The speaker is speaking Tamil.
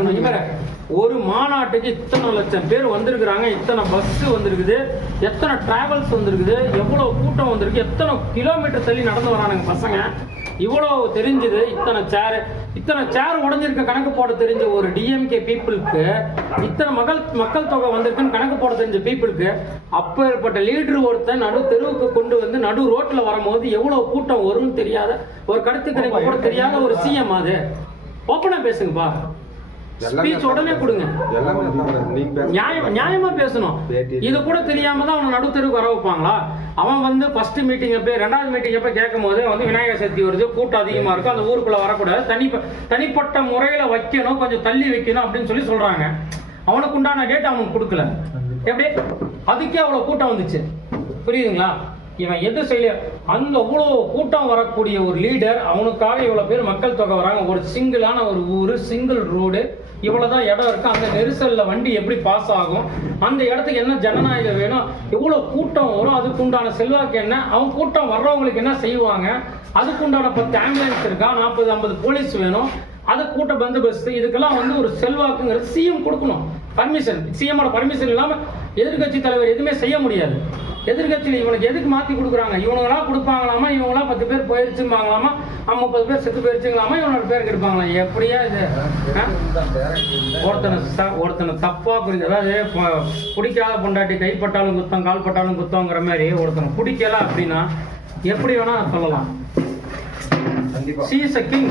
இருக்கணும். இவர ஒரு மாநாட்டுக்கு இத்தனை லட்சம் பேர் வந்திருக்கிறாங்க, இத்தனை பஸ் வந்திருக்குது, எத்தனை டிராவல்ஸ் வந்திருக்குது, எவ்வளவு கூட்டம் வந்திருக்கு, எத்தனை கிலோமீட்டர் தள்ளி நடந்து வரானுங்க பசங்க. இவ்வளவு தெரிஞ்சது, இத்தனை சேர் உடஞ்சிருக்க கணக்கு போட தெரிஞ்ச ஒரு டிஎம்கே பீப்புளுக்கு, இத்தனை மக்கள் தொகை வந்திருக்குன்னு கணக்கு போட தெரிஞ்ச பீப்புளுக்கு, அப்பேற்பட்ட லீடர் ஒருத்தன் நடு தெருவுக்கு கொண்டு வந்து நடு ரோட்ல வரும்போது எவ்வளவு கூட்டம் வரும்னு தெரியாத, ஒரு கருத்து கணிப்பு கூட தெரியாத ஒரு சிஎம். அது ஓப்பனா பேசுங்கப்பா, ஸ்பீச் உடனே கொடுங்க, நியாயமா பேசணும். இது கூட தெரியாம தான் அவனை நடுத்தருக்கு வர வைப்பாங்களா? அவன் வந்து ஃபர்ஸ்ட் மீட்டிங் எப்ப, ரெண்டாவது மீட்டிங் எப்ப கேட்கும் போது வந்து விநாயகர் சதுர்த்தி வருது, கூட்டம் அதிகமா இருக்கும், அந்த ஊருக்குள்ள வரக்கூடாது, தனிப்பட்ட முறையில வைக்கணும், கொஞ்சம் தள்ளி வைக்கணும் அப்படின்னு சொல்லி சொல்றாங்க. அவனுக்கு உண்டான டேட் அவனுக்கு கொடுக்கல. எப்படி அதுக்கே அவ்வளவு கூட்டம் வந்துச்சு, புரியுதுங்களா? இவன் எது செய்யல, அந்த அவ்வளோ கூட்டம் வரக்கூடிய ஒரு லீடர், அவனுக்காக இவ்வளவு பேர் மக்கள் தொகை வராங்க, ஒரு சிங்கிளான ஒரு ஊரு, சிங்கிள் ரோடு, இவ்வளவுதான் இடம் இருக்கு, அந்த நெரிசல்ல வண்டி எப்படி பாஸ் ஆகும், அந்த இடத்துக்கு என்ன ஜனநாயகம் வேணும், எவ்வளவு கூட்டம் வரும், அதுக்கு உண்டான செல்வாக்கு என்ன, அவன் கூட்டம் வர்றவங்களுக்கு என்ன செய்வாங்க, அதுக்கு உண்டான 10 ஆம்புலன்ஸ் இருக்கா, 40-50 போலீஸ் வேணும், அது கூட்ட பந்தோபஸ்து, இதுக்கெல்லாம் வந்து ஒரு செல்வாக்குங்கிறது சிஎம் கொடுக்கணும். பர்மிஷன், சிஎம்மோட பர்மிஷன் இல்லாம எதிர்கட்சி தலைவர் எதுவுமே செய்ய முடியாது. எதிர்கட்சியில் இவனுக்கு எதுக்கு மாற்றி கொடுக்குறாங்க? இவனுங்களா கொடுப்பாங்களாமா, இவங்களா 10 பேர் போயிருச்சுப்பாங்களாமா, 30 பேர் செத்து போயிருச்சுங்களாமா, இவனோட பேர் கெடுப்பாங்களா? எப்படியா இது? ஒருத்தனை தப்பா புரிஞ்சு, அதாவது பிடிக்காத பொண்டாட்டி கைப்பட்டாலும் குத்தம், கால்பட்டாலும் குத்தங்கிற மாதிரி ஒருத்தனை பிடிக்கல அப்படின்னா எப்படி வேணா சொல்லலாம். She is a king.